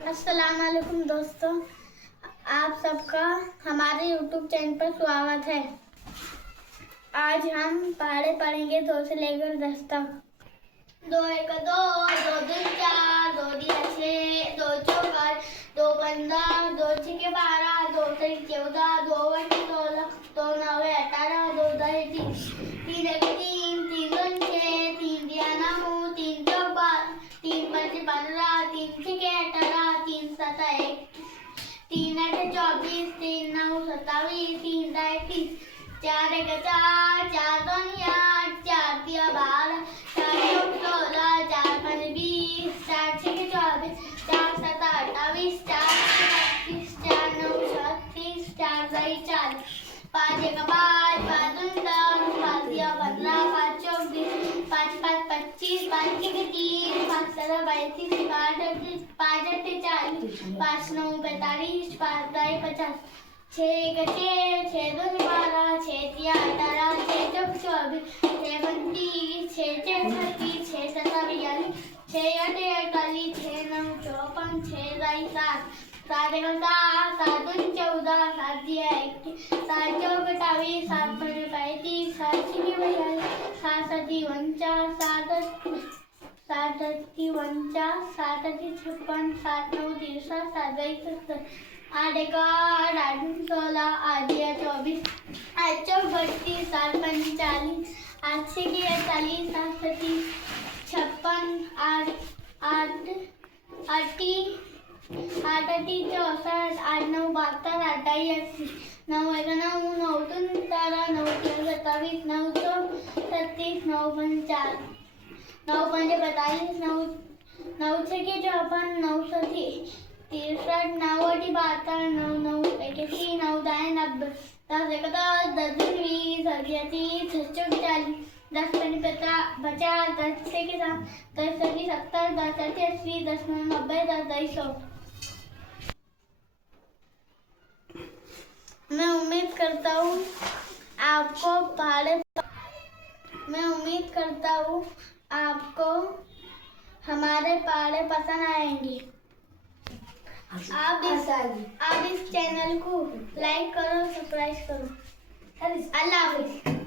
अस्सलाम वालेकुम दोस्तों, आप सबका हमारे YouTube चैनल पर स्वागत है। आज हम पहाड़े पढ़ेंगे 2 से लेकर 10 तक। 2 एक 2, 2 दूनी 4, 2 तिया 6, 2 चौका 2 15, 2 छक्के 12, 2 सत्ते 14, 2 अट्ठे 16, 2 नवे 18, 2 दहे 30, 3 एक 3, 3 दूनी 6, 3 तिया 9, 3 चौक 12, 3 पंचे 15, 3 छक्के 18, 3 सत्ता 21, 3 अट्ठे 24, 3 नौ 27, 3 दहे 30, 4 एक 4, 4 दूनी 8, 4 तिया 12, 4 चौक 16, 4 पंचे 20, 4 छक्के 24, 4 सत्ता 28, 4 अट्ठे 32, 4 नौ 36, 4 दहे 40, 5 एक 5, 5 दूनी 10, 5 तिया 15, 5 चौक 20, 5 पाँच 25, 5 छक्के 30, 5 सत्ता 32, 5 अट्ठे 40, 5 नौ 45, 5 दहे 50, 6 एक 6, 6 दूनी 12, 6 तिया 18, 6 चौक 24, 6 पंचे 30, 6 छक्के 36, 6 सत्ता 42, 6 अट्ठे 48, 6 नौ 54, 6 दहे 60, 7 एक 7, 7 दूनी 14, 7 तिया 21, 7 चौक 28, 7 पंचे 35, 7 छक्के 42, 7 सत्ती 49, 7 अट्ठी 49, 7 अट्ठी 56, 7 नौ 63, 7 दहे 70, 8 एक 8, 8 दूनी 16, 8 तिया 24, 8 चौक 32, 7 पंचे 40, 8 छक्के 48, 7 सत्ती 56, 8 अट्ठी 64, 8 नौ 72, 8 दहे 80, 9 एक 9, 9 दूनी 17, 9 तिया 27, 9 चौक 36, 9 पंचे 4, 9 पंचे 45, 9 छक्के 54, 9 सत्ती 63, 9 अट्ठी 72, 9 नौ 81, 9 दहे 90, 10 एक 10, 10 दूनी 20, 10 तिया 30, 10 चौक 40, 10 पंचे 50, 10 छक्के 60, 10 सत्ती 70, 10 अट्ठे 80, 10 नौ 90, 10 दहे 100। मैं उम्मीद करता हूँ आपको हमारे पहाड़े पसंद आएंगी। आप इस चैनल को लाइक करो, सब्सक्राइब करो। अल्लाह हाफिज़।